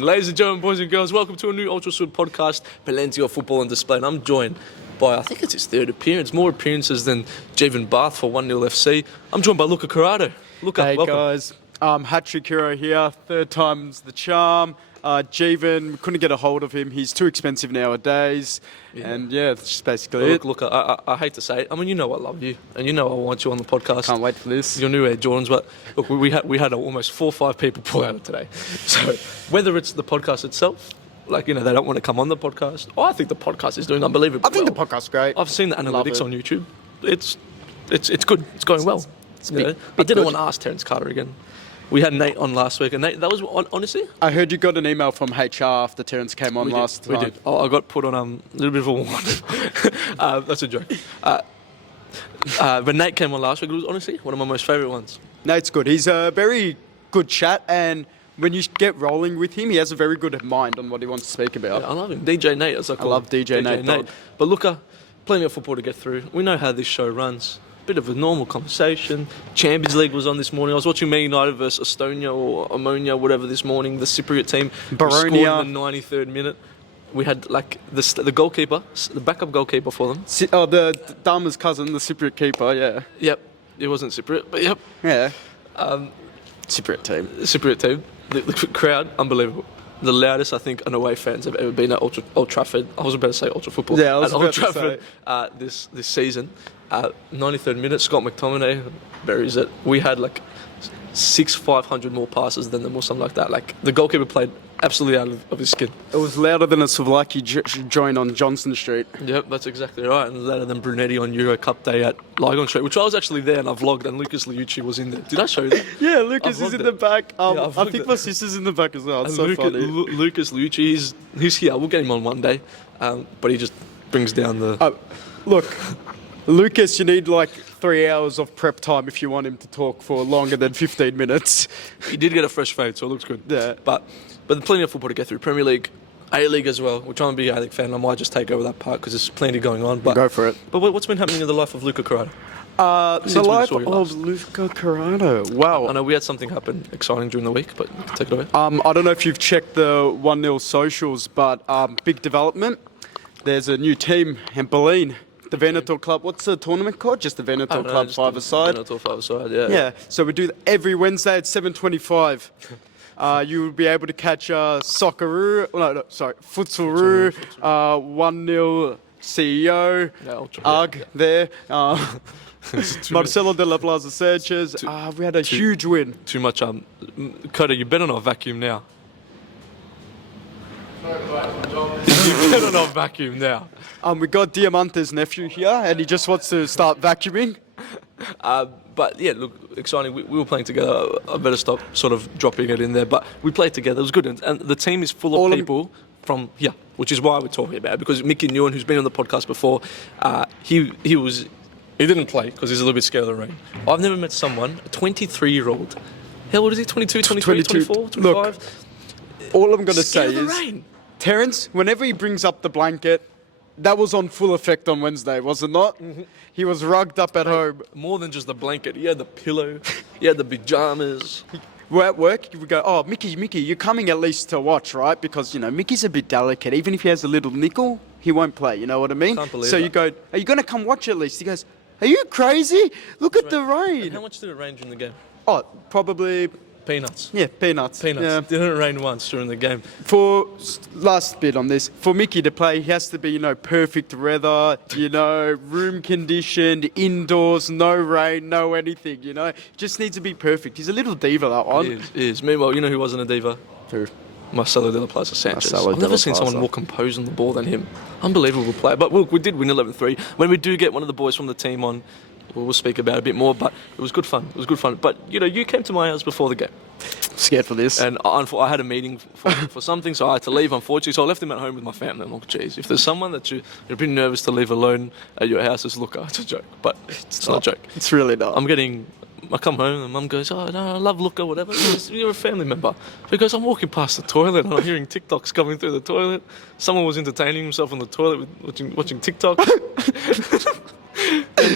Ladies and gentlemen, boys and girls, welcome to a new Ultra Sud podcast, plenty of football on display, and I'm joined by, I think it's his third appearance, more appearances than Jeevan Bath for 1-0 FC. I'm joined by Luca Corrado. Luca, hey welcome. guys, hat-trick hero here, third time's the charm. Jeevan, couldn't get a hold of him, he's too expensive nowadays, and that's just basically it. Look, I hate to say it, I mean, you know I love you, and you know I want you on the podcast. Can't wait for this. Your new Air Jordans, but look, we had almost 4 or 5 people pull out of today. So whether it's the podcast itself, they don't want to come on the podcast, I think the podcast is doing unbelievably I think well. the podcast's great. I've seen the analytics on YouTube. It's good. It's going well. I didn't want to ask Terence Carter again. We had Nate on last week, and Nate, that was honestly. I heard you got an email from HR after Terence came on last time. We did. I got put on a little bit of a warning. That's a joke. But Nate came on last week. It was honestly one of my most favourite ones. Nate's good. He's a very good chat, and when you get rolling with him, he has a very good mind on what he wants to speak about. Yeah, I love him. DJ Nate, as I call him. I love DJ Nate. But Luca, plenty of football to get through. We know how this show runs. Bit of a normal conversation. Champions League was on this morning. I was watching Man United versus Estonia or Ammonia, whatever, this morning. The Cypriot team scored in the 93rd minute. We had the goalkeeper, the backup goalkeeper for them. The Dama's cousin, the Cypriot keeper, yeah. Yep, it wasn't Cypriot, but yep. Yeah. Cypriot team. The crowd, unbelievable. The loudest I think an away fans have ever been at Old Trafford. I was about to say Ultra Football. Yeah, I was at about Old to Trafford this season. 93rd minute, Scott McTominay buries it. We had 500 more passes than them or something like that. The goalkeeper played absolutely out of his skin. It was louder than a Savlaki joint on Johnson Street. Yep, that's exactly right. And louder than Brunetti on Euro Cup Day at Lygon Street, which I was actually there and I vlogged, and Lucas Liucci was in there. Did I show you that? Yeah, Lucas is in the back. I think my sister's in the back as well. It's so funny. Lucas Liucci, he's here. We'll get him on one day. But he just brings down the... Look, Lucas, you need 3 hours of prep time if you want him to talk for longer than 15 minutes. He did get a fresh fade, so it looks good. Yeah. But there's plenty of football to get through. Premier League, A-League as well. We're trying to be an A-League fan. I might just take over that part because there's plenty going on. But go for it. But what's been happening in the life of Luca Corrado? The life of Luca Corado. Wow. I know we had something happen exciting during the week, but you can take it away. I don't know if you've checked the 1-0 socials, but big development. There's a new team in Berlin. The Veneto Club. What's the tournament called? Just the Veneto Club 5-a-side. Veneto 5-a-side, yeah. Yeah. So we do that every Wednesday at 7:25. You will be able to catch Socceroo. Futsalroo. 1-0 CEO. Ugg there. Marcelo de la Plaza Sanchez. We had a huge win. Too much. Coda, you better not vacuum now. You better not vacuum now. We got Diamante's nephew here, and he just wants to start vacuuming. But yeah, look, exciting. We were playing together. I better stop sort of dropping it in there. But we played together. It was good. And the team is full of people from here, which is why we're talking about it. Because Mickey Newen, who's been on the podcast before, he didn't play because he's a little bit scared of the rain. I've never met someone, a 23-year-old. How old is he? 22, 23, 24, 25? Look, all I'm going to say is, rain. Terence, whenever he brings up the blanket, that was on full effect on Wednesday, was it not? Mm-hmm. He was rugged up at home. More than just the blanket. He had the pillow. He had the pyjamas. We're at work, we go, oh, Mickey, you're coming at least to watch, right? Because, Mickey's a bit delicate. Even if he has a little nickel, he won't play, you know what I mean? Can't believe so that. You go, are you going to come watch at least? He goes, are you crazy? Look at the rain. And how much did it rain during the game? Oh, probably... Peanuts. Yeah, peanuts. Yeah. Didn't rain once during the game. For last bit on this, for Mickey to play, he has to be, perfect weather, room conditioned, indoors, no rain, no anything, Just needs to be perfect. He's a little diva, that one. He is. Meanwhile, you know who wasn't a diva? Who? Marcelo de la Plaza Sanchez. I've never seen someone more composed on the ball than him. Unbelievable player. But look, we did win 11-3. When we do get one of the boys from the team on, we'll speak about it a bit more, but it was good fun. But, you came to my house before the game. Scared for this. And I had a meeting for something, so I had to leave, unfortunately. So I left him at home with my family. And look, geez, if there's someone that you're a bit nervous to leave alone at your house, it's Luca. It's a joke, but it's not a joke. It's really not. I come home and Mum goes, oh, no, I love Luca, whatever. He goes, you're a family member. Because I'm walking past the toilet and I'm hearing TikToks coming through the toilet. Someone was entertaining himself on the toilet watching TikTok.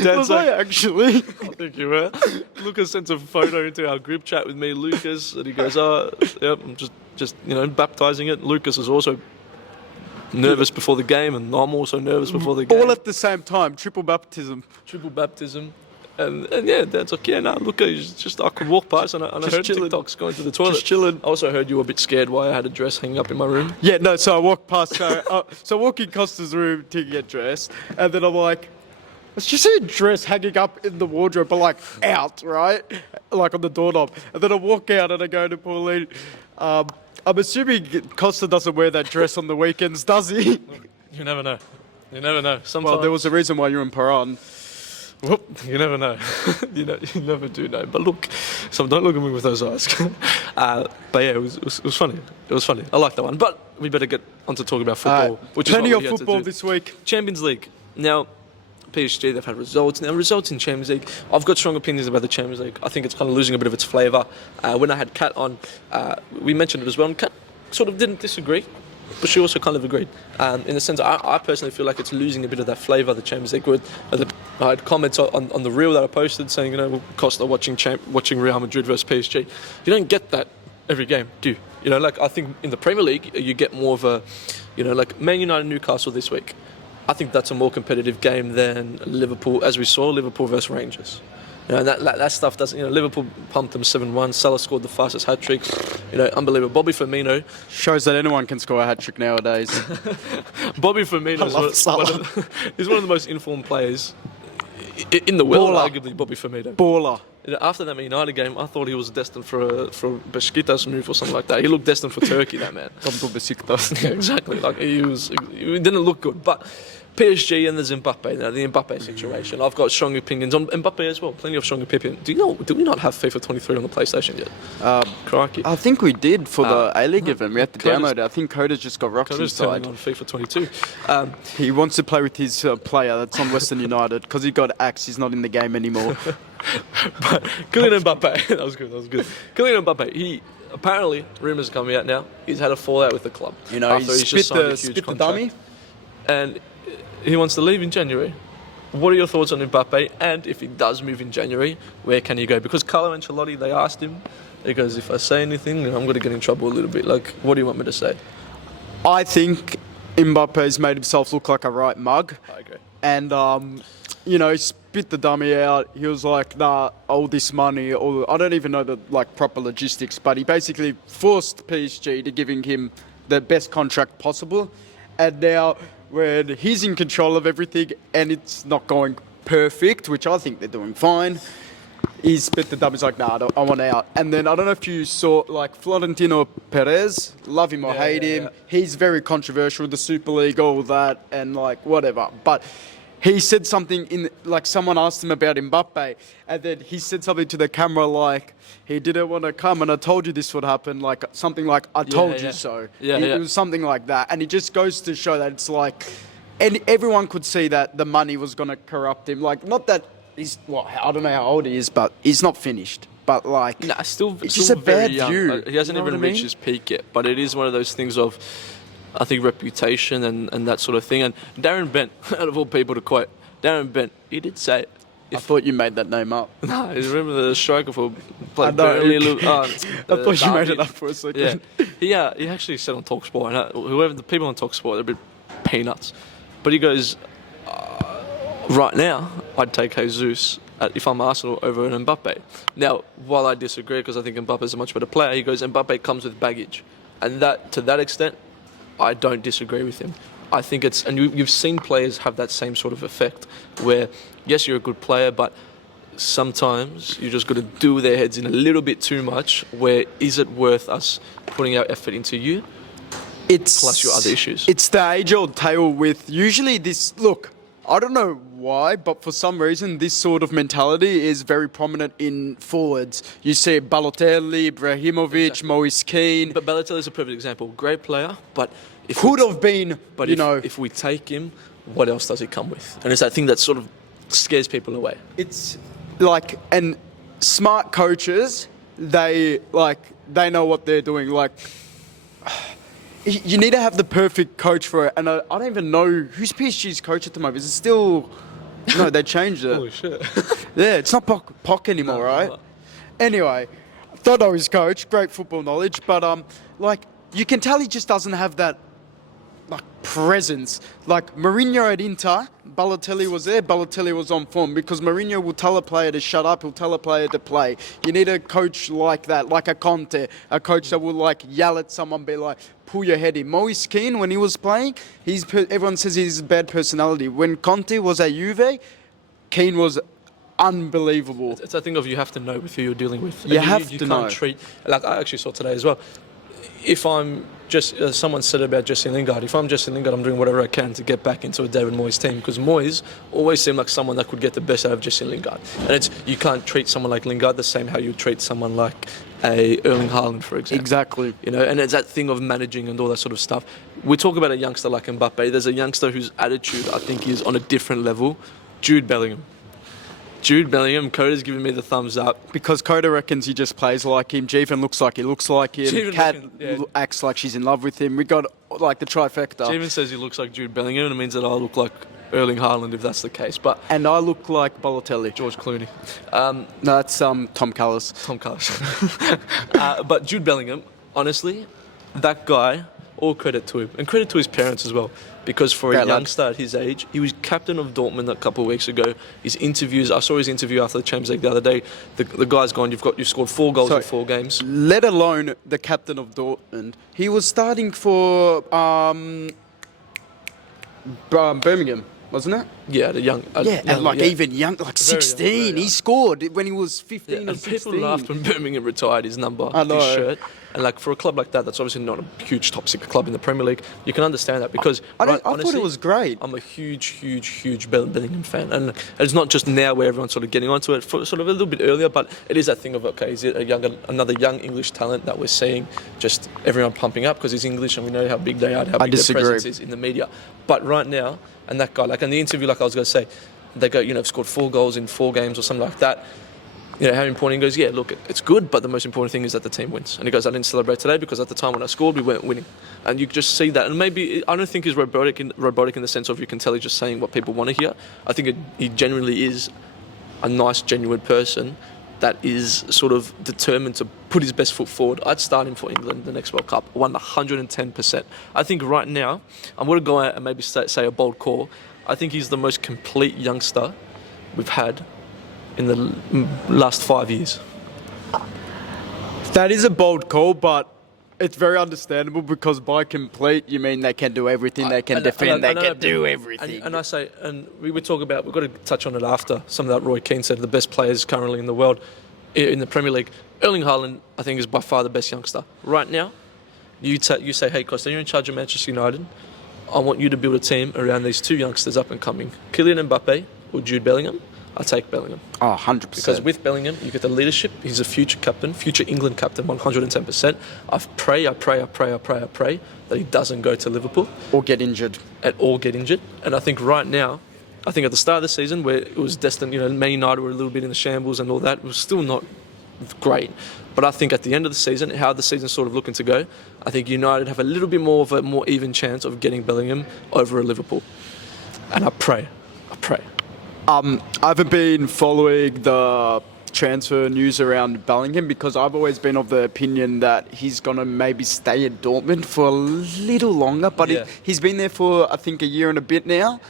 Was I actually? I think you were. Lucas sent a photo into our group chat with me, Lucas, and he goes, "Oh, yep, I'm just just baptizing it. Lucas is also nervous before the game, and I'm also nervous before the game. All at the same time, triple baptism. And yeah, Dad's like, yeah, no, look, I could walk past and I heard chilling. TikToks going to the toilet. Just chilling. I also heard you were a bit scared why I had a dress hanging up in my room. Yeah, no, so I walked past, so I walk in Kosta's room to get dressed, and then I'm like, let's just see a dress hanging up in the wardrobe, but like out, right? Like on the doorknob. And then I walk out and I go to Pauline. I'm assuming Kosta doesn't wear that dress on the weekends, does he? You never know. Sometimes. Well, there was a reason why you're in Paran. Whoop, you never know. you never do know. But look, don't look at me with those eyes. But yeah, it was funny. It was funny. I like that one. But we better get on to talk about football. Which Plenty is of football this week. Champions League. Now, PSG, they've had results. Now, results in Champions League, I've got strong opinions about the Champions League. I think it's kind of losing a bit of its flavour. When I had Kat on, we mentioned it as well, and Kat sort of didn't disagree, but she also kind of agreed. In the sense, I personally feel like it's losing a bit of that flavour, the Champions League. I had comments on the reel that I posted saying, Kosta watching Real Madrid versus PSG. You don't get that every game, do you? I think in the Premier League, you get more of a, like Man United Newcastle this week. I think that's a more competitive game than Liverpool, as we saw, Liverpool versus Rangers. And that stuff doesn't, Liverpool pumped them 7-1. Salah scored the fastest hat-trick. Unbelievable. Bobby Firmino. Shows that anyone can score a hat-trick nowadays. Bobby Firmino is one of the most informed players in the world, arguably, Bobby Firmino. Baller. After that Man United game, I thought he was destined for a Besiktas move or something like that. He looked destined for Turkey, that man. Come to Besiktas. Yeah, exactly. He didn't look good. But PSG and there's Mbappe, the Mbappe situation. I've got strong opinions on Mbappe as well. Plenty of strong opinions. Do we not have FIFA 23 on the PlayStation yet? Crikey. I think we did for the A-League event. We had to download it. I think Coda's just got rocks inside. On FIFA 22. He wants to play with his player that's on Western United because he got axed. He's not in the game anymore. But Kylian Mbappe, that was good. Kylian Mbappe, he apparently, rumours are coming out now, he's had a fallout with the club. He's spit the dummy. And he wants to leave in January. What are your thoughts on Mbappe? And if he does move in January, where can he go? Because Carlo Ancelotti, they asked him, he goes, if I say anything, I'm going to get in trouble a little bit. What do you want me to say? I think Mbappe's made himself look like a right mug. I agree. And, he spit the dummy out. He was like, nah, all this money. I don't even know the proper logistics, but he basically forced PSG to giving him the best contract possible. And now, when he's in control of everything and it's not going perfect, which I think they're doing fine, he spit the dummy. He's like, nah, I want out. And then, I don't know if you saw, Florentino Perez, love him or hate him. Yeah. He's very controversial, the Super League, all that, and whatever. But he said something someone asked him about Mbappe, and then he said something to the camera he didn't want to come, and I told you this would happen, something like, I told you so. It was something like that, and it just goes to show that it's and everyone could see that the money was going to corrupt him. Not that he's, I don't know how old he is, but he's not finished. But still it's just a bad view. He hasn't even reached his peak yet, but it is one of those things of, I think, reputation and that sort of thing. And Darren Bent, out of all people to quote, Darren Bent, he did say it. I thought you made that name up. No, you remember the striker for Burnley? I thought you made it up for a second. Yeah, he actually said on TalkSport, and whoever the people on TalkSport, they're a bit peanuts. But he goes, right now, I'd take Jesus if I'm Arsenal over an Mbappe. Now, while I disagree, because I think Mbappe is a much better player, he goes, Mbappe comes with baggage. And to that extent, I don't disagree with him. I think and you've seen players have that same sort of effect where, yes, you're a good player, but sometimes you just got to do their heads in a little bit too much, where is it worth us putting our effort into you plus your other issues? It's the age-old tale with usually this, look, I don't know why, but for some reason this sort of mentality is very prominent in forwards. You see Balotelli, Ibrahimovic, exactly. Moise Kean. But Balotelli is a perfect example. Great player, but if we take him, what else does he come with? And it's that thing that sort of scares people away. It's and smart coaches, they know what they're doing. You need to have the perfect coach for it. And I don't even know who's PSG's coach at the moment. Is it still? No, they changed it. Holy shit. Yeah, it's not Poc anymore, right? Anyway, thought I was coach. Great football knowledge, but like, you can tell he just doesn't have that, like, presence. Like, Mourinho at Inter, Balotelli was there, Balotelli was on form, because Mourinho will tell a player to shut up, he'll tell a player to play. You need a coach like that, like a Conte, a coach that will, like, yell at someone, be like, pull your head in. Moise Kean, when he was playing, everyone says he's a bad personality. When Conte was at Juve, Kean was unbelievable. It's a thing of you have to know with who you're dealing with. You have to can't know. treat, like I actually saw today as well. If I'm just, someone said about Jesse Lingard, if I'm Jesse Lingard, I'm doing whatever I can to get back into a David Moyes team, because Moyes always seemed like someone that could get the best out of Jesse Lingard. And you can't treat someone like Lingard the same how you treat someone like a Erling Haaland, for example. Exactly. You know, and it's that thing of managing and all that sort of stuff. We talk about a youngster like Mbappe. There's a youngster whose attitude, I think, is on a different level. Jude Bellingham. Coda's giving me the thumbs up. Because Koda reckons he just plays like him. Jeevan looks like he looks like him. Jeevan Kat reckon- acts like she's in love with him. We got, like, the trifecta. Jeevan says he looks like Jude Bellingham, and it means that I look like Erling Haaland if that's the case. But And I look like Balotelli. George Clooney. No, that's Tom Callis. Tom Carlos. But Jude Bellingham, honestly, that guy, all credit to him. And credit to his parents as well. Because for Great a lad. youngster at his age, he was captain of Dortmund a couple of weeks ago. His interviews, I saw his interview after the Champions League the other day. The guy's gone, you've scored 4 goals in 4 games. Let alone the captain of Dortmund. He was starting for Birmingham, wasn't it? Yeah, the young. Even young, like Very 16. young. He scored when he was 15 Yeah, or and 16. people laughed when Birmingham retired his number, I know. his shirt. And like for a club like that, that's obviously not a huge top 6 club in the Premier League. You can understand that because I thought honestly, it was great. I'm a huge Bellingham fan, and it's not just now where everyone's sort of getting onto it. For sort of a little bit earlier, but it is that thing of okay, is it another young English talent that we're seeing? Just everyone pumping up because he's English, and we know how big they are, how big their presence is in the media. But right now, and that guy, like in the interview, like I was going to say, they go, scored 4 goals in 4 games or something like that. How important? He goes, yeah, look, it's good, but the most important thing is that the team wins. And he goes, I didn't celebrate today because at the time when I scored, we weren't winning. And you just see that. And maybe, I don't think he's robotic in the sense of you can tell he's just saying what people want to hear. I think he genuinely is a nice, genuine person that is sort of determined to put his best foot forward. I'd start him for England the next World Cup, 110%. I think right now, I'm going to go out and maybe say a bold call. I think he's the most complete youngster we've had in the last 5 years. That is a bold call, but it's very understandable because by complete, you mean they can do everything, they can defend, they can do everything. And I say, and we would talk about, we've got to touch on it after, some of that Roy Keane said, the best players currently in the world, in the Premier League. Erling Haaland, I think, is by far the best youngster. Right now, you say, hey, Kosta, you're in charge of Manchester United. I want you to build a team around these 2 youngsters up and coming, Kylian Mbappe or Jude Bellingham. I take Bellingham. Oh, 100%. Because with Bellingham, you get the leadership. He's a future captain, future England captain, 110%. I pray that he doesn't go to Liverpool. Or get injured. And I think right now, at the start of the season where it was destined, Man United were a little bit in the shambles and all that, it was still not great. But I think at the end of the season, how the season's sort of looking to go, I think United have a little bit more of a more even chance of getting Bellingham over a Liverpool. And I pray. I haven't been following the transfer news around Bellingham because I've always been of the opinion that he's going to maybe stay at Dortmund for a little longer. But he's been there for, I think, a year and a bit now.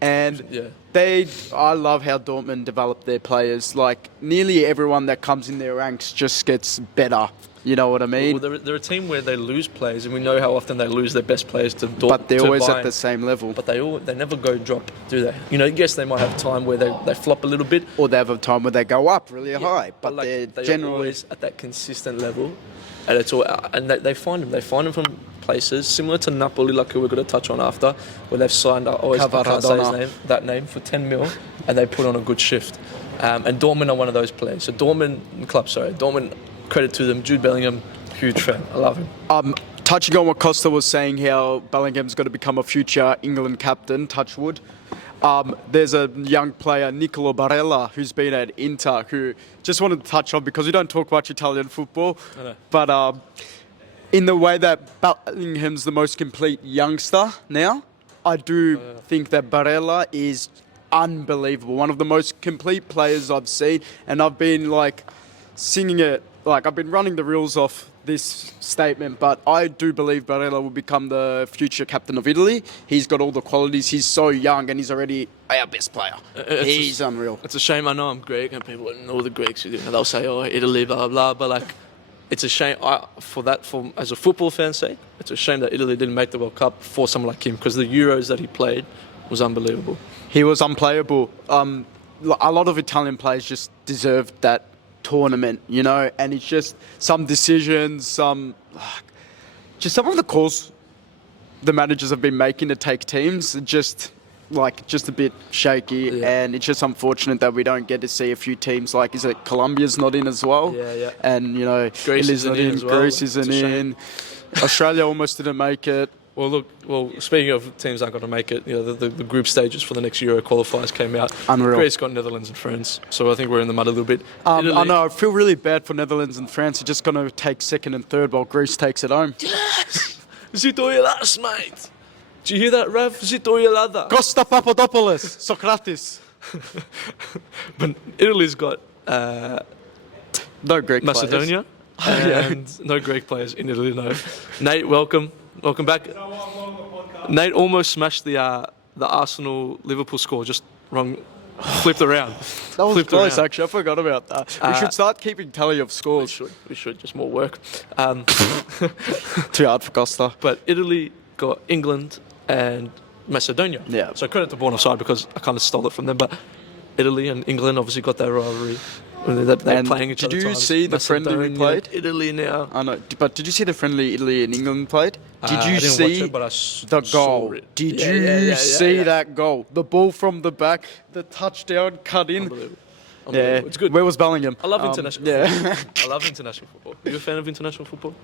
And I love how Dortmund develop their players. Like, nearly everyone that comes in their ranks just gets better. You know what I mean? Well, they're a team where they lose players, and we know how often they lose their best players to Dortmund. But they're always at the same level. But they never go drop, do they? Yes, they might have time where they flop a little bit. Or they have a time where they go up really high. But they're generally always at that consistent level. And it's all, and they find them. They find them from places similar to Napoli, like who we're going to touch on after, where they've signed, I can't say that name, for 10 mil, and they put on a good shift. And Dortmund are one of those players. So Dortmund, credit to them. Jude Bellingham, huge fan. I love him. Touching on what Kosta was saying, how Bellingham's got to become a future England captain, touch wood. There's a young player, Nicolo Barella, who's been at Inter, who just wanted to touch on because we don't talk much Italian football. But in the way that Bellingham's the most complete youngster now, I do think that Barella is unbelievable. One of the most complete players I've seen. And I've been singing it like I've been running the reels off this statement, but I do believe Barella will become the future captain of Italy. He's got all the qualities. He's so young and he's already our best player. He's unreal. It's a shame. I know I'm Greek and people know the Greeks. They'll say, "Oh, Italy, blah blah blah," but like. It's a shame as a football fan's sake, it's a shame that Italy didn't make the World Cup for someone like him because the Euros that he played was unbelievable. He was unplayable. A lot of Italian players just deserved that tournament, you know, and it's just some decisions, some of the calls the managers have been making to take teams, just a bit shaky, and it's just unfortunate that we don't get to see a few teams like, is it Colombia's not in as well? Yeah. And, you know, Greece isn't in as well. Greece isn't in. Australia almost didn't make it. Well, speaking of teams aren't going to make it, you know, the group stages for the next Euro qualifiers came out. Unreal. Greece got Netherlands and France, so I think we're in the mud a little bit. I know, I feel really bad for Netherlands and France. Are just going to take second and third while Greece takes it home. Yes! Zito Yelas, mate! Do you hear that, Rav? Zito Yelada. Kosta Papadopoulos, Socrates. But Italy's got no Greek Macedonia and no Greek players in Italy, no. Nate, welcome back. Nate almost smashed the Arsenal-Liverpool score, just wrong, flipped around. That was close, actually. I forgot about that. We should start keeping tally of scores. We should, just more work. Too hard for Kosta. But Italy got England and Macedonia. Yeah. So credit to Born Offside because I kind of stole it from them. But Italy and England obviously got their rivalry. They're playing each other. Did you see the friendly we played? Italy now. I know, but did you see the friendly Italy and England played? Did you I didn't see watch it, but I the goal? Did you see that goal? The ball from the back, the touchdown cut in. Unbelievable. Yeah, it's good. Where was Bellingham? I love international football. I love international football. Are you a fan of international football?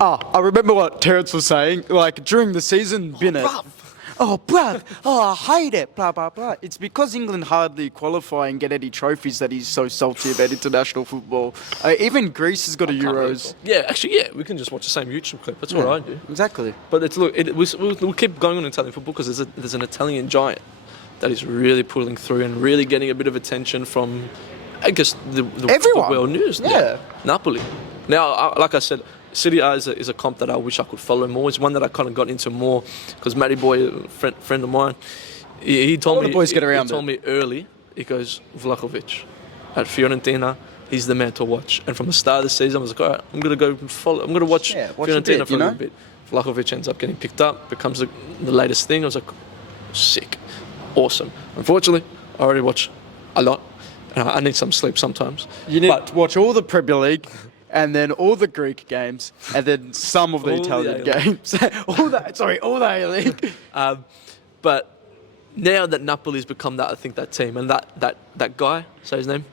I remember what Terence was saying, like during the season, bruv, I hate it, blah, blah, blah. It's because England hardly qualify and get any trophies that he's so salty about international football. Even Greece has got a Euros. Yeah, actually, we can just watch the same YouTube clip. That's what I do. Exactly. But we'll keep going on Italian football because there's an Italian giant that is really pulling through and really getting a bit of attention from, I guess, the world news. Yeah. Napoli. Now, like I said, Serie A is a comp that I wish I could follow more. It's one that I kind of got into more because Matty Boy, a friend of mine, he told me. Boys get around he told me early. He goes, Vlahovic at Fiorentina. He's the man to watch. And from the start of the season, I was like, all right, I'm gonna go follow. I'm gonna watch Fiorentina for a little bit. Vlahovic ends up getting picked up, becomes the latest thing. I was like, sick, awesome. Unfortunately, I already watch a lot. I need some sleep sometimes. You need to watch all the Premier League. And then all the Greek games, and then some of the Italian games. all the A-League. But now that Napoli's become that team, and that guy, say his name?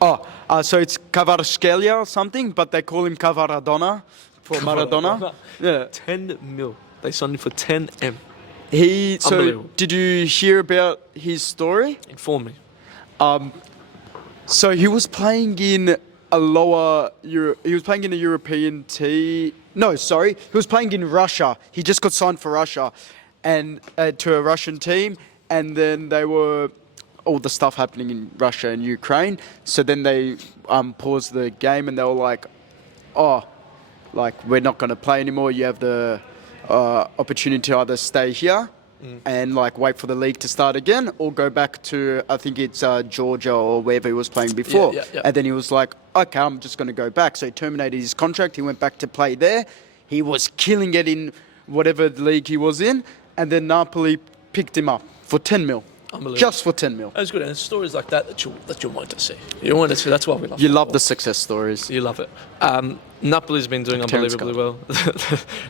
So it's Kvaratskhelia or something, but they call him Kvaradona for Maradona. Yeah. 10 mil. They signed him for 10 M. So did you hear about his story? Inform me. So he was playing in he was playing in a European team. No, sorry. He was playing in Russia. He just got signed for Russia and to a Russian team. And then they were all the stuff happening in Russia and Ukraine. So then they paused the game and they were like, we're not going to play anymore. You have the opportunity to either stay here and wait for the league to start again or go back to, I think it's Georgia or wherever he was playing before. Yeah. And then he was like, okay, I'm just going to go back. So he terminated his contract. He went back to play there. He was killing it in whatever league he was in. And then Napoli picked him up for 10 mil. Just for 10 mil. That's good. And it's stories like that you want to see. You want to see. That's why we love it. You love the success stories. You love it. Napoli's been doing unbelievably well.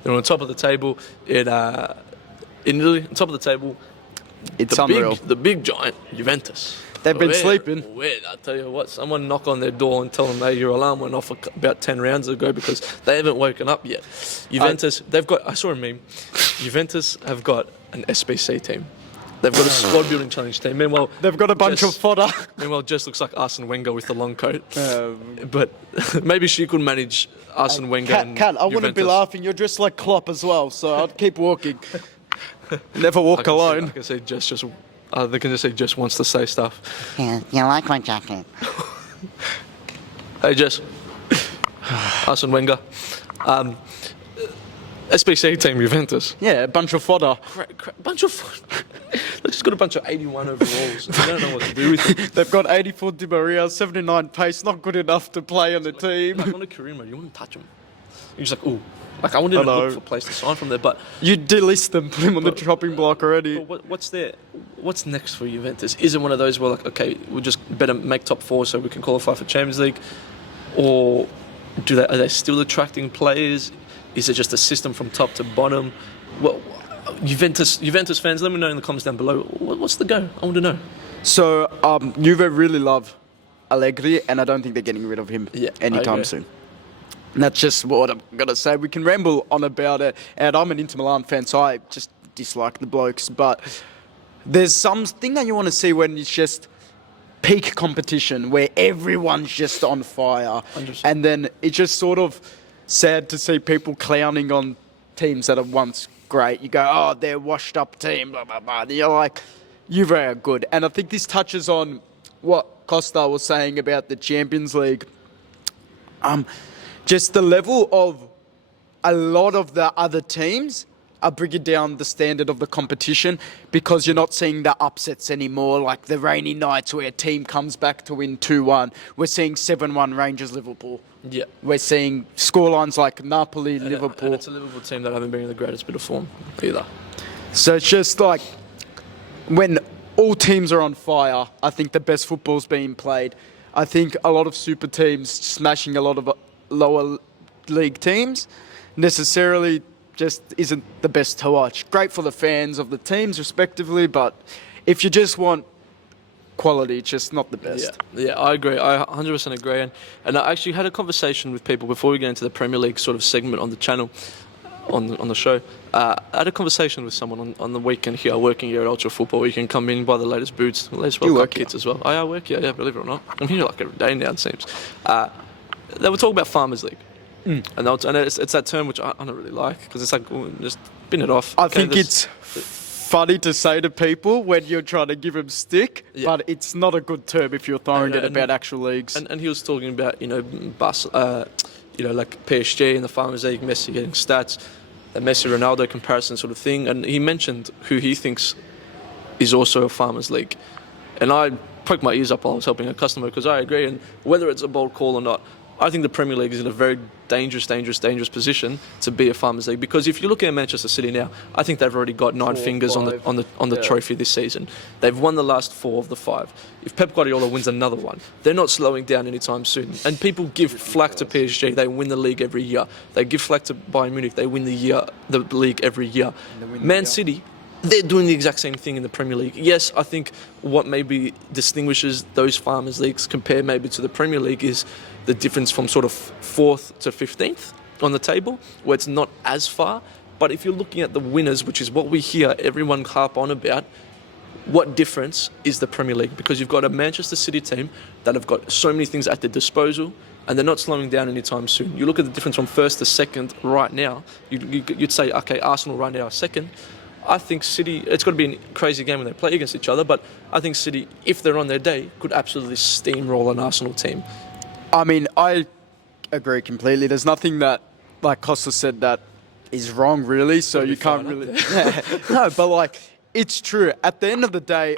They're on top of the table. In Italy, on top of the table, it's unreal. The big giant, Juventus. They've been sleeping. I tell you what, someone knock on their door and tell them, hey, your alarm went off about 10 rounds ago because they haven't woken up yet. Juventus, I saw a meme. Juventus have got an SBC team. They've got a squad building challenge team. Meanwhile, they've got a bunch of fodder. Meanwhile, Jess looks like Arsene Wenger with the long coat. But maybe she could manage Arsene Wenger and Kat, I wouldn't be laughing. You're dressed like Klopp as well, so I'd keep walking. Never walk alone. I can say Jess they can just say Jess wants to say stuff. Yeah, you like my jacket. Hey Jess, Arsene Wenger. SBC team Juventus. Yeah, a bunch of fodder. Bunch of. They've just got a bunch of 81 overalls. They don't know what to do with it. They've got 84 Di Maria, 79 pace, not good enough to play on the team. Like on a career mode, you want to touch them. You're just like, ooh. Like, I wouldn't even look for a place to sign from there, but... You delist them, put them on the chopping block already. But what's next for Juventus? Is it one of those where, like, okay, we'll just better make top 4 so we can qualify for Champions League? Or are they still attracting players? Is it just a system from top to bottom? Well, Juventus fans, let me know in the comments down below. What's the go? I want to know. So, Juve really love Allegri, and I don't think they're getting rid of him anytime soon. And that's just what I'm going to say. We can ramble on about it. And I'm an Inter Milan fan, so I just dislike the blokes. But there's something that you want to see when it's just peak competition, where everyone's just on fire. And then it's just sort of sad to see people clowning on teams that are once great. You go, oh, they're a washed up team, blah, blah, blah. And you're like, Juve are good. And I think this touches on what Kosta was saying about the Champions League. Just the level of a lot of the other teams are bringing down the standard of the competition because you're not seeing the upsets anymore, like the rainy nights where a team comes back to win 2-1. We're seeing 7-1 Rangers Liverpool. Yeah. We're seeing scorelines like Napoli, Liverpool. And it's a Liverpool team that haven't been in the greatest bit of form either. So it's just like when all teams are on fire, I think the best football's being played. I think a lot of super teams smashing a lot of lower league teams necessarily just isn't the best to watch. Great for the fans of the teams respectively, but if you just want quality, it's just not the best. Yeah, I agree. I 100% agree. And I actually had a conversation with people before we get into the Premier League sort of segment on the channel, on the show. I had a conversation with someone on the weekend here, working here at Ultra Football. You can come in, buy the latest boots, the latest World Cup kits as well. I work here, yeah, believe it or not. I'm here like every day now, it seems. They were talking about Farmers League. And it's that term which I don't really like, because it's like, just bin it off. I think it's funny to say to people when you're trying to give them stick, but it's not a good term if you're throwing it about actual leagues. And he was talking about, like PSG and the Farmers League, Messi getting stats, the Messi-Ronaldo comparison sort of thing. And he mentioned who he thinks is also a Farmers League. And I poked my ears up while I was helping a customer, because I agree. And whether it's a bold call or not, I think the Premier League is in a very dangerous position to be a Farmers League, because if you look at Manchester City now, I think they've already got 9 fingers on the trophy this season. They've won the last 4 of the 5. If Pep Guardiola wins another one, they're not slowing down anytime soon. And people give flack to PSG, they win the league every year. They give flack to Bayern Munich, they win the league every year. Man City, they're doing the exact same thing in the Premier League. Yes, I think what maybe distinguishes those Farmers Leagues compared maybe to the Premier League is the difference from sort of 4th to 15th on the table, where it's not as far. But if you're looking at the winners, which is what we hear everyone harp on about, what difference is the Premier League? Because you've got a Manchester City team that have got so many things at their disposal, and they're not slowing down anytime soon. You look at the difference from 1st to 2nd right now, you'd say, okay, Arsenal right now are 2nd. I think City, it's got to be a crazy game when they play against each other, but I think City, if they're on their day, could absolutely steamroll an Arsenal team. I mean, I agree completely. There's nothing that, like Kosta said, that is wrong, really, so you can't really... No, but, like, it's true. At the end of the day,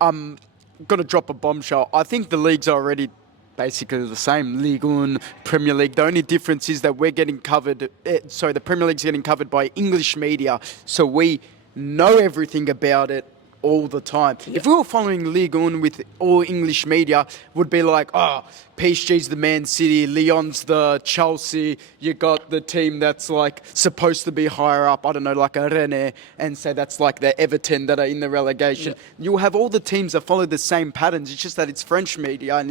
I'm going to drop a bombshell. I think the leagues are already basically the same. Ligue 1, Premier League. The only difference is that we're getting covered... the Premier League's getting covered by English media, so we know everything about it all the time. Yeah. If we were following Ligue 1 with all English media, would be like, PSG's the Man City, Lyon's the Chelsea, you got the team that's like supposed to be higher up, I don't know, like a Rennes, and say that's like the Everton that are in the relegation. Yeah. You'll have all the teams that follow the same patterns. It's just that it's French media,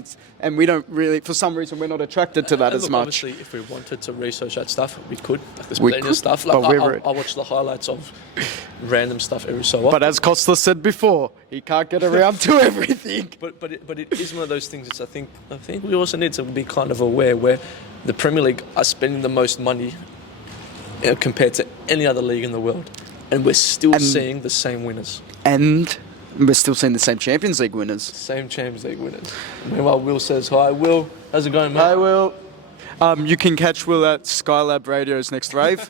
and we don't really, for some reason, we're not attracted to that as much. Obviously, if we wanted to research that stuff, we could. Like, there's plenty of stuff. Like, I watch the highlights of random stuff every so often. But as Kosta said before, he can't get around to everything. But it is one of those things. I think we also need to be kind of aware where the Premier League are spending the most money compared to any other league in the world, and we're still seeing the same winners. And we're still seeing the same Champions League winners. Same Champions League winners. Meanwhile, Will says, "Hi, Will. How's it going, mate?" Hi, Will. You can catch Will at Skylab Radio's next rave.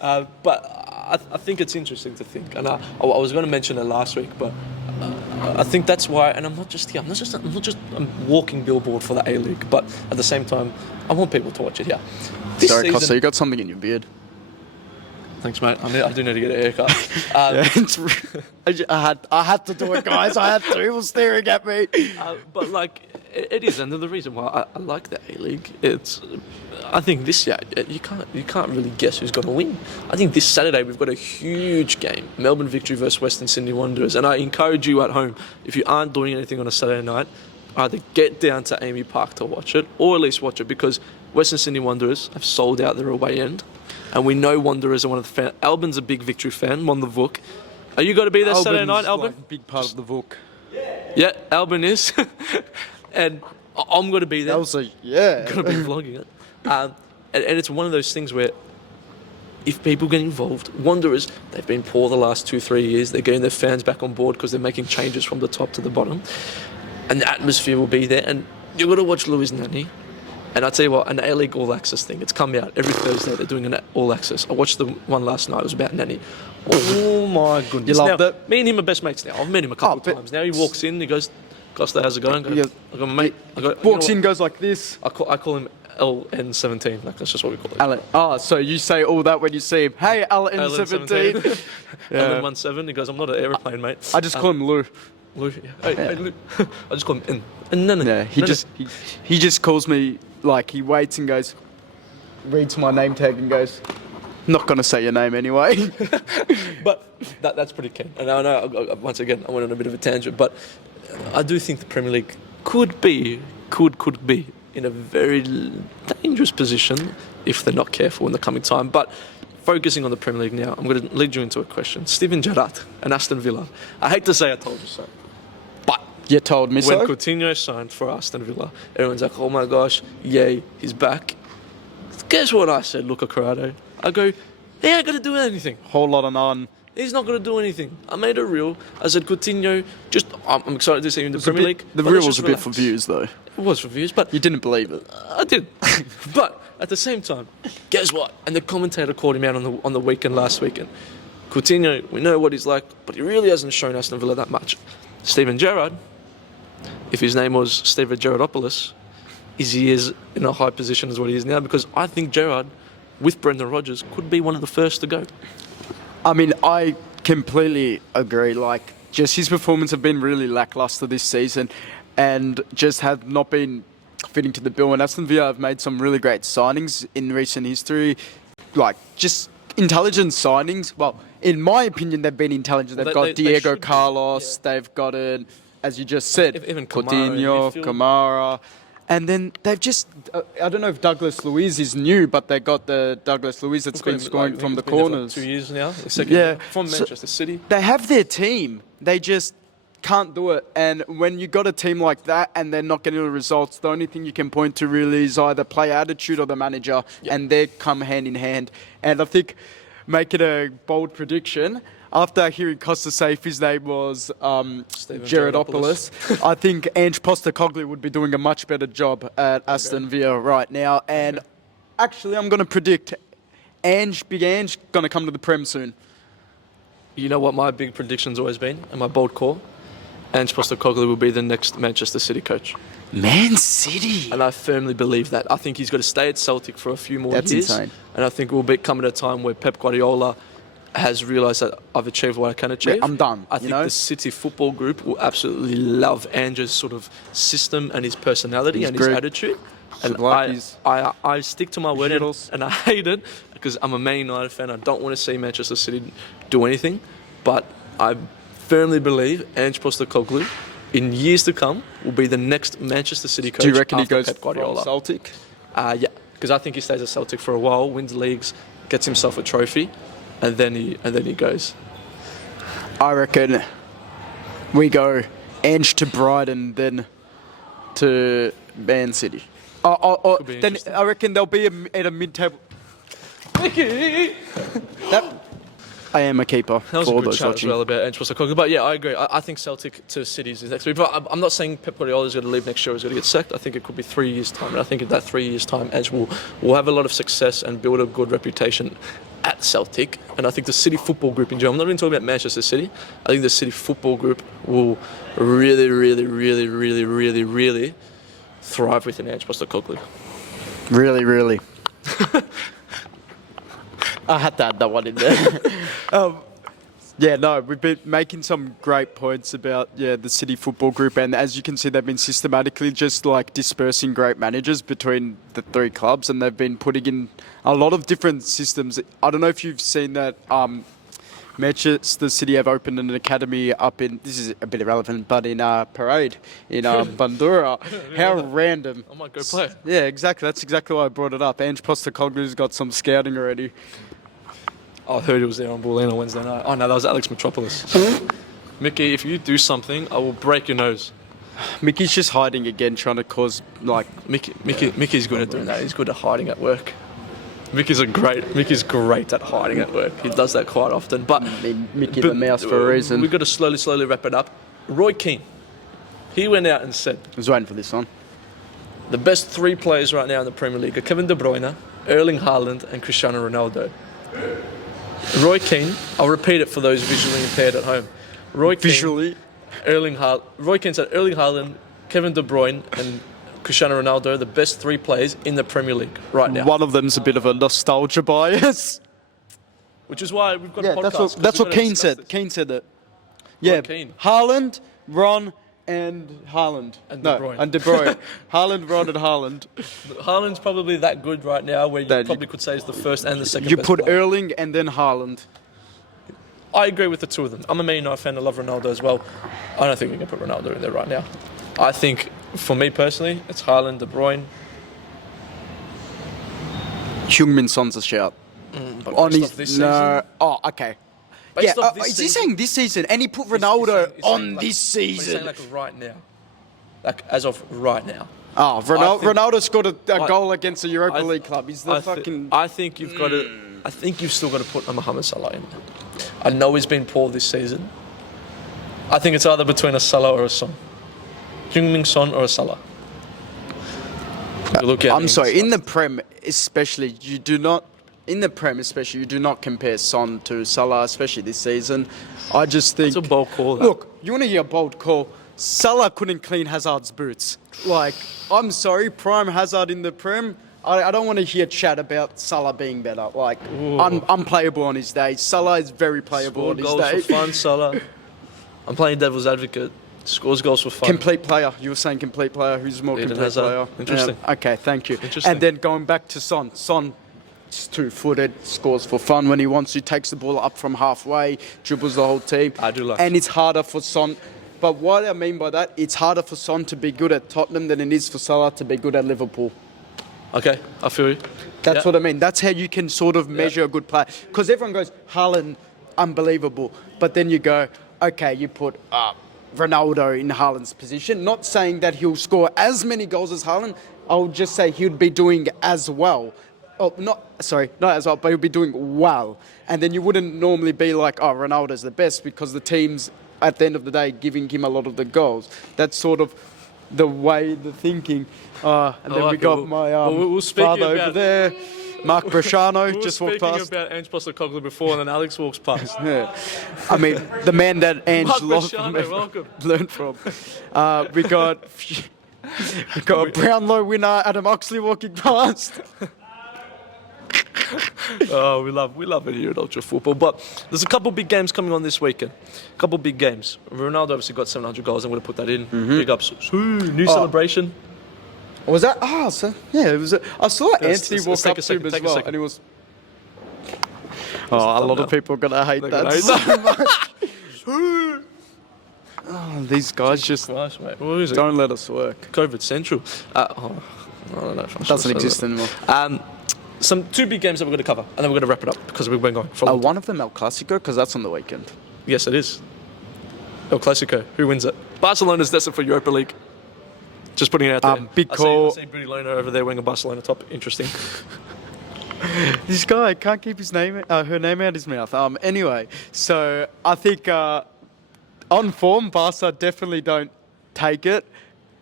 But I think it's interesting to think, and I was going to mention it last week, but I think that's why. And I'm not just a walking billboard for the A-League, but at the same time, I want people to watch it here. Sorry, Kosta, you got something in your beard. Thanks, mate. I do need to get a haircut. I had to do it, guys. I had to. He was staring at me. But like, it is, and the reason why I like the A-League, I think this year you can't really guess who's going to win. I think this Saturday we've got a huge game, Melbourne Victory versus Western Sydney Wanderers, and I encourage you at home, if you aren't doing anything on a Saturday night, either get down to Amy Park to watch it, or at least watch it, because Western Sydney Wanderers have sold out their away end, and we know Wanderers are one of the fans. Albin's a big Victory fan, won the Vuk. Are you going to be there Saturday night, Albin? Like a big part of the Vuk. Yeah, Albin is, and I'm going to be there. Yeah. Going to be vlogging it. And it's one of those things where if people get involved, Wanderers, they've been poor the last 2-3 years. They're getting their fans back on board because they're making changes from the top to the bottom. And the atmosphere will be there. And you've got to watch Louis Nanny. And I tell you what, an A-League All Access thing, it's come out every Thursday. They're doing an All Access. I watched the one last night. It was about Nanny. Oh my goodness. You loved it? Me and him are best mates now. I've met him a couple of times. Now he walks in, he goes, Kosta, how's it going? I go, mate. Walks in, goes like this. I call him LN17. Like, that's just what we call it. Alan. Oh, so you say all that when you see him. Hey, LN17. Yeah. LN17. He goes, I'm not an aeroplane, mate. I just call him Lou. Lou. Yeah. Hey, Lou. I just call him N. Yeah, he just calls me, like, he waits and goes, reads my name tag and goes, not going to say your name anyway. But that's pretty keen. And I know, once again, I went on a bit of a tangent, but I do think the Premier League could be in a very dangerous position if they're not careful in the coming time. But focusing on the Premier League now, I'm going to lead you into a question. Steven Gerrard and Aston Villa. I hate to say I told you so, but you told me so. When Coutinho signed for Aston Villa, everyone's like, oh my gosh, yay, he's back. Guess what I said, Luca Corrado? I go, he ain't going to do anything. Whole lot of none. He's not going to do anything. I made it real. I said, Coutinho, I'm excited to see him in the Premier League. The real was a bit for views, though. It was for views, but... You didn't believe it. I did. But at the same time, guess what? And the commentator called him out on the weekend last weekend. Coutinho, we know what he's like, but he really hasn't shown Aston Villa that much. Steven Gerrard, if his name was Steven Gerrardopoulos, he is in a high position as what he is now, because I think Gerrard, with Brendan Rodgers, could be one of the first to go. I mean, I completely agree. Like, just his performance have been really lackluster this season and just have not been fitting to the bill. And Aston Villa have made some really great signings in recent history. Like, just intelligent signings. Well, in my opinion, they've been intelligent. They've got Diego Carlos. Yeah. They've got, as you just said, even Coutinho, Kamara. And then they've just, I don't know if Douglas Luiz is new, but they got the Douglas Luiz that's been scoring from the corners. 2 years now, from Manchester City. They have their team. They just can't do it. And when you got a team like that and they're not getting the results, the only thing you can point to really is either player attitude or the manager, and they come hand in hand. And I think, make it a bold prediction, after hearing Kosta say if his name was Gerrardopoulos, I think Ange Postecoglou would be doing a much better job at Aston Villa right now. And actually, I'm going to predict Big Ange, going to come to the Prem soon. You know what my big prediction's always been, and my bold call? Ange Postecoglou will be the next Manchester City coach. Man City! And I firmly believe that. I think he's got to stay at Celtic for a few more years. That's insane. And I think we'll be coming at a time where Pep Guardiola has realised that I've achieved what I can achieve. Yeah, I'm done. I think the City football group will absolutely love Ange's sort of system and his personality and his attitude. And I stick to my word, and I hate it because I'm a Man United fan. I don't want to see Manchester City do anything, but I firmly believe Ange Postecoglou, in years to come, will be the next Manchester City coach. Do you reckon he after goes Pep Guardiola. from Celtic? Yeah, because I think he stays at Celtic for a while, wins leagues, gets himself a trophy, and then he goes. I reckon we go Ange to Brighton, then to Man City. Then I reckon they'll be at a mid-table. Mickey! I am a keeper That was for a all good those chat watching. as well about Ange Postecoglou. But yeah, I agree. I think Celtic to Cities is next week. But I'm not saying Pep Guardiola's going to leave next year. He's going to get sacked. I think it could be 3 years' time. And I think in that 3 years' time, Ange will have a lot of success and build a good reputation at Celtic. And I think the City Football Group in general, I'm not even talking about Manchester City. I think the City Football Group will really, really, really, really, really, really thrive with an Ange Postecoglou. Really, really. I had to add that one in there. Yeah, no, we've been making some great points about the City Football Group, and as you can see, they've been systematically just like dispersing great managers between the three clubs, and they've been putting in a lot of different systems. I don't know if you've seen that. Manchester City have opened an academy up in, this is a bit irrelevant, but in Parade, in Bandura. How random. I might go play. Yeah, exactly. That's exactly why I brought it up. Ange Postecoglou's got some scouting already. I heard he was there on Bulleen on Wednesday night. Oh no, that was Alex Metropolis. Mickey, if you do something, I will break your nose. Mickey's just hiding again, trying to cause, like... Mickey's good at doing that. He's good at hiding at work. Mickey's great at hiding at work. He does that quite often. But Mickey the Mouse for a reason. We've got to slowly wrap it up. Roy Keane, he went out and said... I was waiting for this one. The best three players right now in the Premier League are Kevin De Bruyne, Erling Haaland and Cristiano Ronaldo. Roy Keane, I'll repeat it for those visually impaired at home. Roy Keane said Erling Haaland, Kevin De Bruyne and Cristiano Ronaldo are the best three players in the Premier League right now. One of them's a bit of a nostalgia bias. Which is why we've got a podcast. That's what Keane said. Keane said that. Yeah, Keane. Haaland, Ron, and Haaland. And De Bruyne. And De Bruyne. Haaland, Ron, and Haaland. Haaland's probably that good right now where you probably could say he's the first and the second You best put player. Erling and then Haaland. I agree with the two of them. I'm a Man United fan. I love Ronaldo as well. I don't think we can put Ronaldo in there right now. I think, for me personally, it's Haaland, De Bruyne. Heung-min Son's a shout. But on his this season? Oh, okay. Based Yeah, off this is he season? saying this season? And he put Ronaldo on this season. He's saying like right now. Like as of right now. Oh, Ronaldo scored a goal against a Europa League club. He's the fucking... I think you've got to... I think you've still got to put a Mohamed Salah in. I know he's been poor this season. I think it's either between a Salah or a Son. Heung-min Son or a Salah. I'm sorry, in the Prem especially, you do not... In the Prem especially, you do not compare Son to Salah, especially this season. I just think... It's a bold call. Look, you want to hear a bold call? Salah couldn't clean Hazard's boots. Like, I'm sorry, prime Hazard in the Prem... I don't want to hear chat about Salah being better. Like, unplayable on his day. Salah is very playable on his day. Goals for fun, Salah. I'm playing devil's advocate. Scores goals for fun. Complete player. You were saying complete player. Who's more complete Hazard. player? Interesting. Okay, thank you. Interesting. And then going back to Son. Son is two-footed, scores for fun when he wants to, takes the ball up from halfway, dribbles the whole team. I do like And it's harder for Son. But what I mean by that, it's harder for Son to be good at Tottenham than it is for Salah to be good at Liverpool. Okay, I feel you. That's what I mean. That's how you can sort of measure a good player. Because everyone goes, Haaland, unbelievable. But then you go, okay, you put Ronaldo in Haaland's position. Not saying that he'll score as many goals as Haaland. I'll just say he'd be doing as well. Oh, not as well, but he'll be doing well. And then you wouldn't normally be like, oh, Ronaldo's the best because the team's, at the end of the day, giving him a lot of the goals. That's sort of the way, the thinking. And then we got my father over there, Mark Brashano, just walked past. We were speaking about Ange Postecoglou before, and then Alex walks past. Yeah. I mean, the man that Ange Mark Brashano, learned from. We got a Brownlow winner, Adam Oxley, walking past. Oh, we love it here at Ultra Football. But there's a couple big games coming on this weekend. A couple big games. Ronaldo obviously got 700 goals. I'm going to put that in. Big ups. New celebration. Was that? It was. I saw Anthony walk up to him as well, and it was. Oh, a lot of people are gonna hate that so much. These guys just don't let us work. COVID Central. I don't know if I doesn't exist anymore. Some two big games that we're going to cover, and then we're going to wrap it up because we've been going for a long time. One of them El Clasico, because that's on the weekend. Yes, it is. El Clasico. Who wins it? Barcelona's destined for Europa League. Just putting it out there. Big call. I see Bruno Lona over there wearing a Barcelona top. Interesting. This guy can't keep his name, her name out of his mouth. Anyway, so I think on form, Barca definitely don't take it.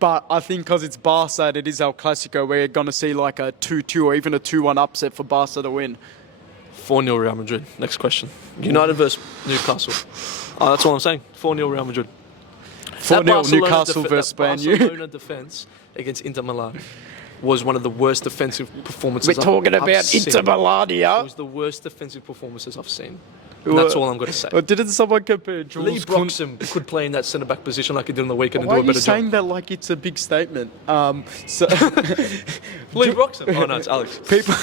But I think because it's Barca and it is El Clasico, we're going to see like a 2-2 or even a 2-1 upset for Barca to win. 4-0 Real Madrid. Next question. United versus Newcastle. That's all I'm saying. 4-0 Real Madrid. 4-0 Newcastle versus Man U. Barcelona defence against Inter Milan was one of the worst defensive performances We're talking I've about seen. Inter Milan here. It was the worst defensive performances I've seen. And that's all I'm going to say. Well, didn't someone compare Jules Lee Broxham could play in that centre-back position like he did on the weekend and Why do are a you better saying job. that like it's a big statement? Lee Broxham? Oh, no, it's Alex. People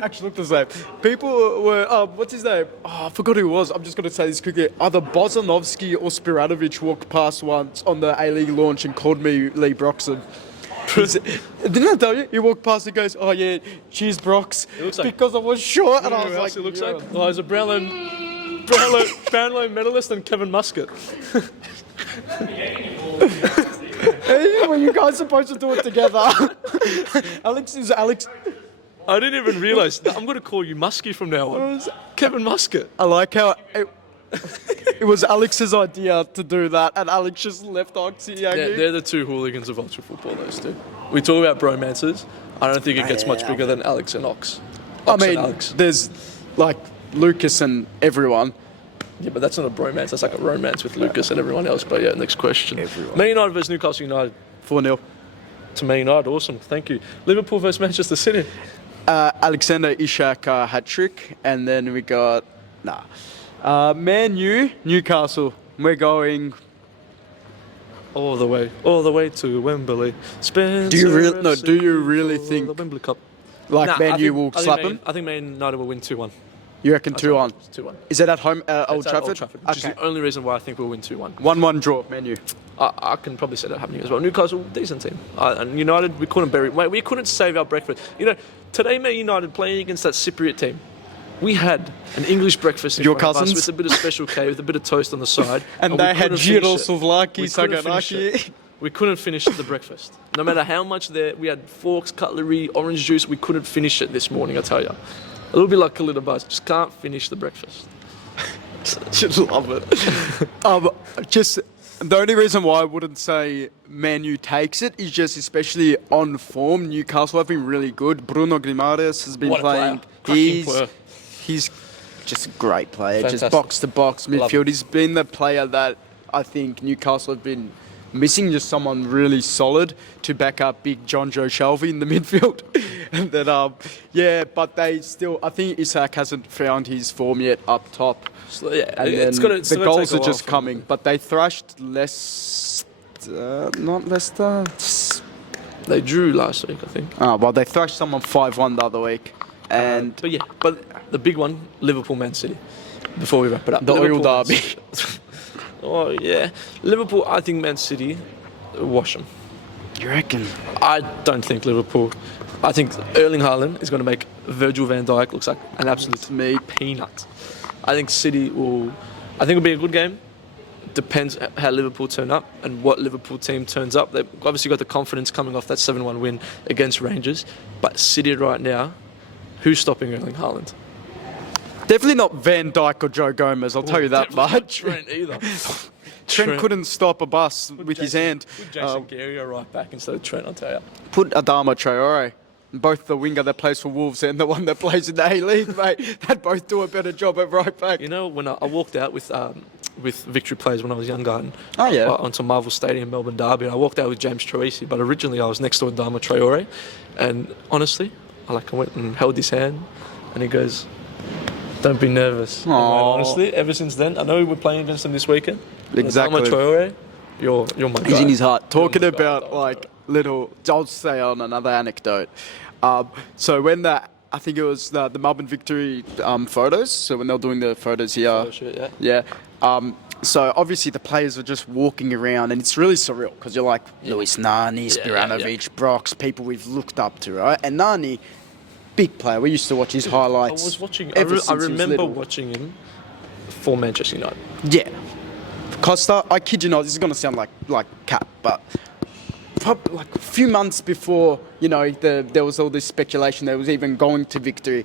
actually look the same. People were what's his name? Oh, I forgot who it was. I'm just going to say this quickly. Either Bozanovsky or Spiranovic walked past once on the A-League launch and called me Lee Broxham. Didn't I tell you? He walked past and goes, "Oh yeah, cheers, Brox," because I was short, and I was like, He looks like? Oh, he's a Brownlow medalist and Kevin Muscat. Hey, were you guys supposed to do it together? Alex. I didn't even realise. I'm going to call you Muskie from now on. Kevin Muscat. I like how it was Alex's idea to do that, and Alex just left Oxy. Yeah, they're the two hooligans of ultra football, those two. We talk about bromances. I don't think it gets much bigger than Alex and Ox. Ox and Alex. There's like Lucas and everyone. Yeah, but that's not a bromance. That's like a romance with Lucas and everyone else. But yeah, next question. Man United versus Newcastle United. 4-0. To Man United, awesome. Thank you. Liverpool versus Manchester City. Alexander Ishak hat-trick, and then we got... Man U, Newcastle. We're going... All the way to Wembley. Do you really think the Wembley Cup? Man U will slap them? I think Man United will win 2-1. You reckon 2-1? 2-1. Is it at home, Old Trafford? Old Trafford, which is the only reason why I think we'll win 2-1. 1-1 draw, Man U. I can probably see that happening as well. Newcastle, decent team. And United, we couldn't save our breakfast. You know, today Man United playing against that Cypriot team. We had an English breakfast in Your front of us cousins? with a bit of Special K, with a bit of toast on the side. and we they had couldn't finish Giro it. Souvlaki, We couldn't finish Saganaki. it. We couldn't finish the breakfast. No matter how much we had forks, cutlery, orange juice, we couldn't finish it this morning, I tell you. A little bit like a little buzz. Just can't finish the breakfast. Just love it. Just the only reason why I wouldn't say Man U takes it is just especially on form. Newcastle have been really good. Bruno Guimaraes has been What a playing. player. He's just a great player. Fantastic. Just box to box Love midfield. it. He's been the player that I think Newcastle have been missing, just someone really solid to back up big John Joe Shelby in the midfield. And then, but they still, I think Isak hasn't found his form yet up top. So, yeah, And the goals are just coming. But they thrashed not Leicester. They drew last week, I think. Well, they thrashed someone 5-1 the other week. And But the big one, Liverpool, Man City. Before we wrap it up, the Liverpool, oil derby. Oh yeah, Liverpool. I think Man City wash them. You reckon? I don't think Liverpool. I think Erling Haaland is going to make Virgil van Dijk looks like an absolute peanut. I think City will. I think it'll be a good game. Depends how Liverpool turn up and what Liverpool team turns up. They've obviously got the confidence coming off that 7-1 win against Rangers. But City right now, who's stopping Erling Haaland? Definitely not Van Dijk or Joe Gomez, I'll tell you that Definitely not much. Trent either. Trent couldn't stop a bus with his hand. Put Jason Gary right back instead of Trent, I'll tell you. Put Adama Traore. Both the winger that plays for Wolves and the one that plays in the A-League, mate. They'd both do a better job at right back. You know, when I walked out with Victory Players when I was younger, and onto Marvel Stadium, Melbourne Derby, and I walked out with James Troisi, but originally I was next to Adama Traore, and honestly, I went and held his hand, and he goes, "Don't be nervous." And, honestly, ever since then, I know we're playing against him this weekend. Exactly. Adama Traore, you're my guy. He's in his heart. Talking my guy, about I'll say on another anecdote. So when I think it was the Melbourne victory photos. So when they were doing the photos here, Oh, shit, yeah. So obviously the players are just walking around, and it's really surreal because you're like Luis Nani, Spiranovic, Brox, people we've looked up to, right? And Nani, big player. We used to watch his highlights. I was watching. ever I since he was remember little. watching him for Manchester United. Yeah. Kosta, I kid you not, this is going to sound like cap, but like a few months before, there was all this speculation that it was even going to victory.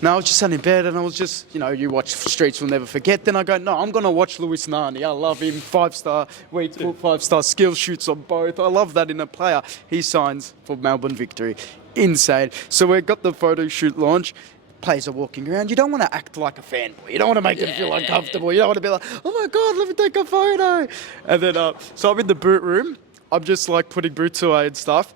And I was just sitting in bed and I was just, you watch Streets Will Never Forget. Then I go, no, I'm going to watch Lewis Nani. I love him. 5-star weak foot, 5-star skill shoots on both. I love that in a player. He signs for Melbourne victory. Insane. So we got the photo shoot launch. Players are walking around. You don't want to act like a fanboy. You don't want to make them feel uncomfortable. You don't want to be like, oh my God, let me take a photo. And then, so I'm in the boot room. I'm just like putting boots away and stuff.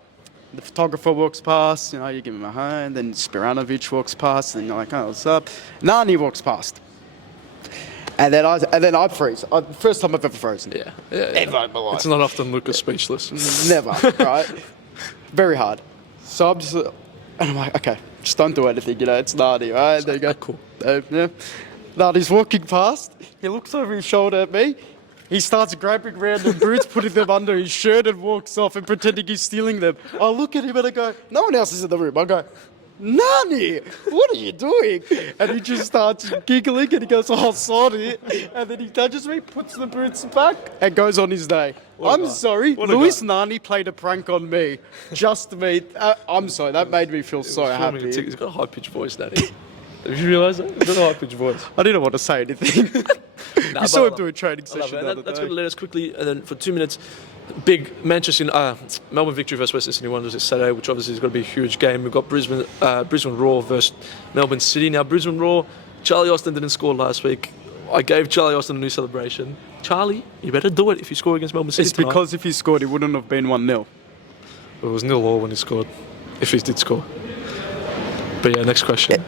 The photographer walks past, you give him a hand, then Spiranovic walks past, and you're like, oh, what's up? Nani walks past. And then I freeze. First time I've ever frozen. Yeah. Ever in my life. It's not often Lucas speechless. Never, right? Very hard. So I'm just, and I'm like, okay, just don't do anything, it's Nani, right? There you go. Cool. Yeah. Nani's walking past, he looks over his shoulder at me, he starts grabbing random boots, putting them under his shirt and walks off and pretending he's stealing them. I look at him and I go, no one else is in the room. I go, Nani, what are you doing? And he just starts giggling and he goes, oh, sorry. And then he touches me, puts the boots back and goes on his day. I'm sorry, Lewis Nani played a prank on me. Just me. I'm sorry, that made me feel so happy. He's got a high-pitched voice, Nani. Have you realised that? He's got a high-pitched voice. I didn't want to say anything. You saw him do a training session the other That's day. going to let us quickly, and then for 2 minutes, big Melbourne victory versus Western Sydney Wanderers this Saturday, which obviously is going to be a huge game. We've got Brisbane Roar versus Melbourne City. Now, Brisbane Roar, Charlie Austin didn't score last week. I gave Charlie Austin a new celebration. Charlie, you better do it if you score against Melbourne City It's because if he scored, it wouldn't have been 1-0. It was 0-0 when he scored, if he did score. But yeah, next question.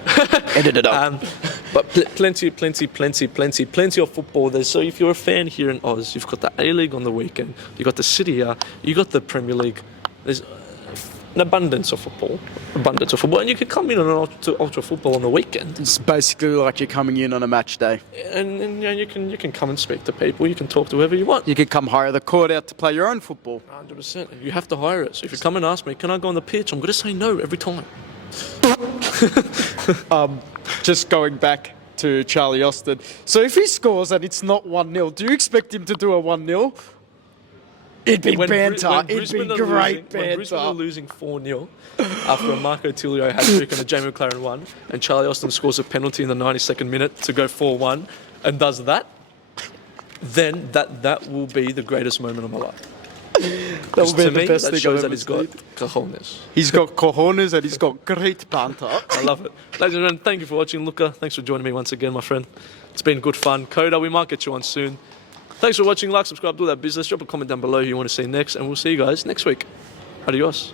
Ended it up. But plenty of football. So if you're a fan here in Oz, you've got the A-League on the weekend, you've got the City here, you've got the Premier League. There's an abundance of football. And you can come in on Ultra football on the weekend. It's basically like you're coming in on a match day. And you can come and speak to people, you can talk to whoever you want. You could come hire the court out to play your own football. 100%. You have to hire it. So if you come and ask me, can I go on the pitch? I'm going to say no every time. Just going back to Charlie Austin. So if he scores and it's not 1-0, do you expect him to do a 1-0? It'd be banter. It'd be great banter. When Brisbane are losing 4-0 after a Marco Tilio hat-trick and a Jamie McLaren one, and Charlie Austin scores a penalty in the 92nd minute to go 4-1 and does that, then that will be the greatest moment of my life. That will be the best thing that shows I've that ever he's got seen. cojones. He's got cojones and he's got great banter. I love it. Ladies and gentlemen, thank you for watching. Luca, thanks for joining me once again, my friend. It's been good fun. Koda, we might get you on soon. Thanks for watching. Like, subscribe, do that business. Drop a comment down below who you want to see next, and we'll see you guys next week. Adios.